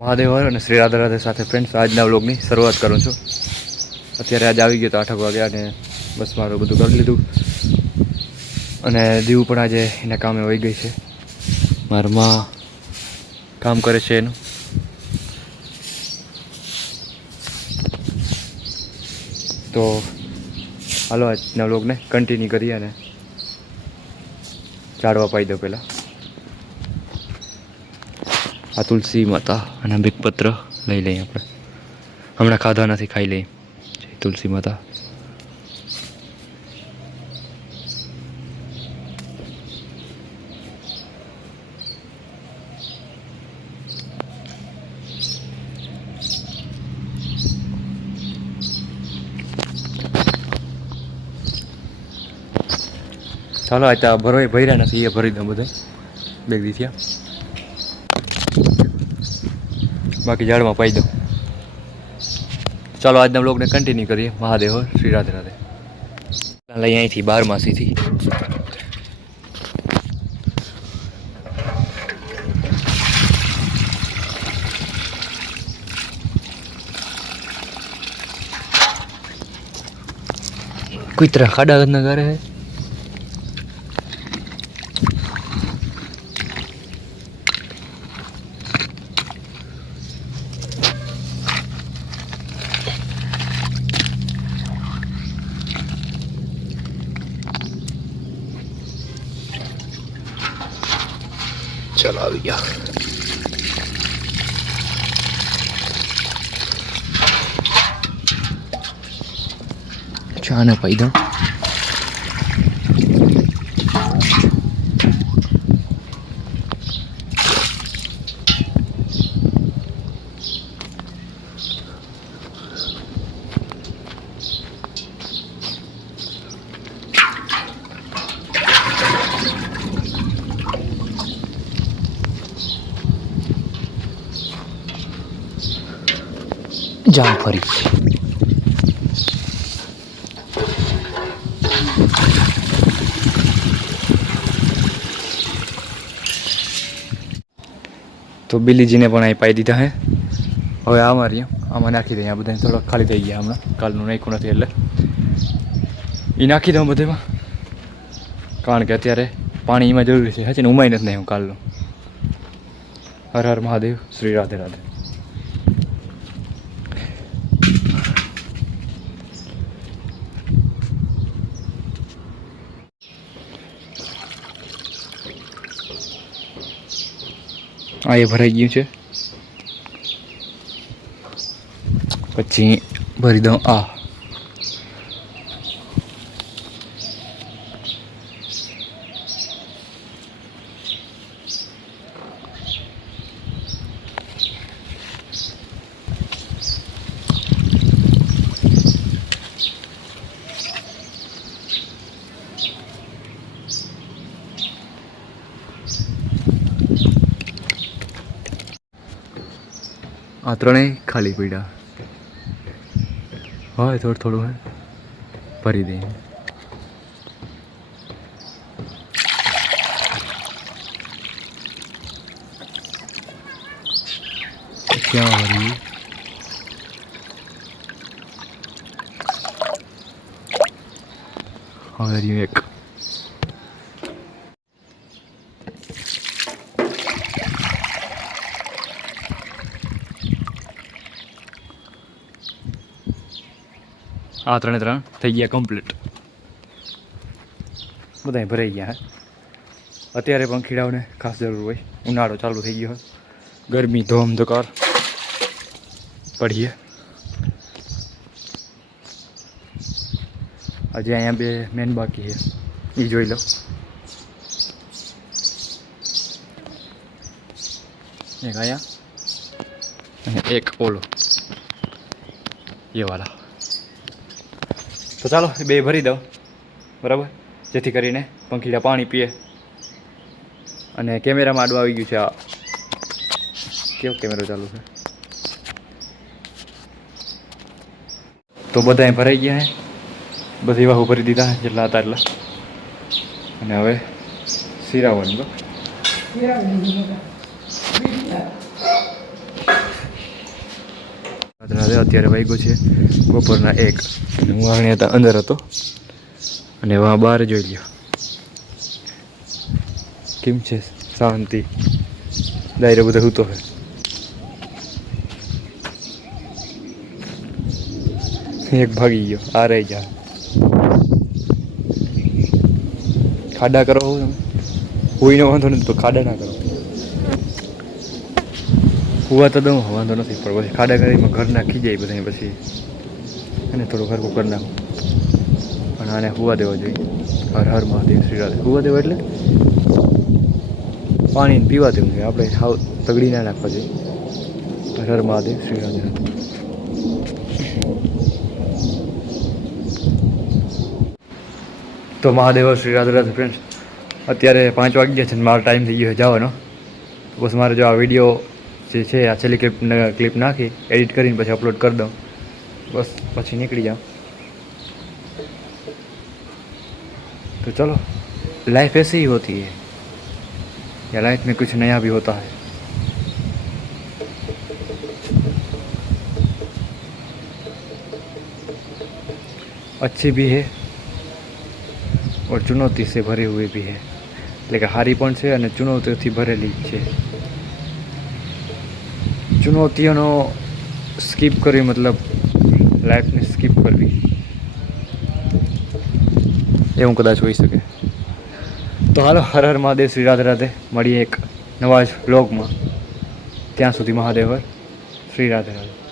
મહાદેવ અને શ્રી રાધે રાધે સાથે ફ્રેન્ડ્સ આજના વ્લોગની શરૂઆત કરું છું। અત્યારે આજ આવી ગયો તો 8 વાગ્યા અને બસ મારું બધું કરી લીધું અને દીવ પણ આજે એના કામે વહી ગઈ છે। મારા માં કામ કરે છે એનું। તો હાલો આજના વ્લોગને કન્ટિન્યુ કરીએ અને ઝાડવા પાઈ દો પહેલાં। આ તુલસી માતા અને બીકપત્ર લઈ લઈએ આપણે, હમણાં ખાધા નથી, ખાઈ લઈએ। જય તુલસી માતા। ચાલો આ ત્યાં ભરવાય ભર્યા નથી, એ ભરી દઉં બધા બે દી થયા, બાકી ઝાડમાં પાઈ દઉં। ચાલો આજના બ્લોગને કન્ટિન્યુ કરીએ। મહાદેવ શ્રી રાધે રાધે। લઈ અહીંથી 12માસીથી કુતરા ખાડા ના કરે है। चलो आ गया। चाना पाई दो। जामफरी तो बिल्ली जी ने पण पाई दीधा है। हवे आमारी आमा नाखी दे। बधा थोड़ा खाली थी गया, हमणा कालनु नाख्युं नथी એટલે ई नाखी दऊं बधामां, कारण के अत्यारे पाणी एमां जरूरी छे। हजी उमाई नथी नाख्युं कालनु। हर हर महादेव, श्री राधे राधे। आ ये भराई गयुं छे, पछी भरी दऊं आ। आ त्रे खाली पीड़ा हाँ थोड़ा थोड़ा है भरी दे। क्या भरी हाँ एक आ त्रे थी गया कम्प्लीट, बधा भराई गया है। अत्यारे पंखीड़ाओं ने खास जरूर हो। उनाळो चालू थी गयो, गर्मी धोमधोकार पड़ी है। हजी अँ बे मेन बाकी है, ये जोई लो। एक आया एक ओलो ये वाला। तो चलो बे भरी दो बराबर, जेथी करीने पंखीड़ा पाणी पीए। अने केमेरा में आडू आई गयुं छे। आ केवो केमेरो चालू है। तो बधाए भराई गया है, बधी वाहू भरी दीधा है जेटला हता એટલા। અને હવે સિરાવન અત્યારે વાગ્યો છે બપોરના 1 અને હું આણે હતા અંદર હતો અને વાં બહાર જોઈ લ્યો કેમ છે શાંતિ દાયરો બધો સૂતો હોય એક ભાગી ગયો આ રહી જા ખાડા કરો તમે કોઈનો વાંધો નથી તો ખાડા ના કરો હુવા તો દઉં વાંધો નથી પણ પછી ખાડા કરીને ઘર નાખી જાય બધા પછી એને થોડું ઘરકું કરી નાખું પણ આને હુવા દેવા જોઈએ હર હર મહાદેવ શ્રી રાધે હુવા દેવા એટલે પાણી પીવા દેવું જોઈએ આપણે સાવ તગડી ના નાખવા જોઈએ હર હર મહાદેવ શ્રી રાધે તો મહાદેવ શ્રી રાધે રાધે ફ્રેન્ડ્સ અત્યારે 5 વાગી ગયા છે ને મારો ટાઈમ થઈ ગયો જવાનો બસ મારે જો આ વિડીયો જે છે આ છેલ્લી ક્લિપ નાખી એડિટ કરીને પછી અપલોડ કરી દઉં बस પછી નીકળી જાऊँ तो चलो लाइफ ऐसे ही होती है या लाइफ में कुछ नया भी होता है अच्छी भी है और चुनौती से भरी हुई भी है लेकिन हारी पण છે અને ચુનૌતીઓથી ભરેલી છે ચુનૌતીઓનો સ્કીપ કરી મતલબ લાઈફને સ્કીપ કરવી એવું કદાચ હોઈ શકે તો હાલો હર હર મહાદેવ શ્રી રાધે રાધે મળીએ એક નવા જ વ્લોગમાં ત્યાં સુધી મહાદેવ હર શ્રી રાધે રાધે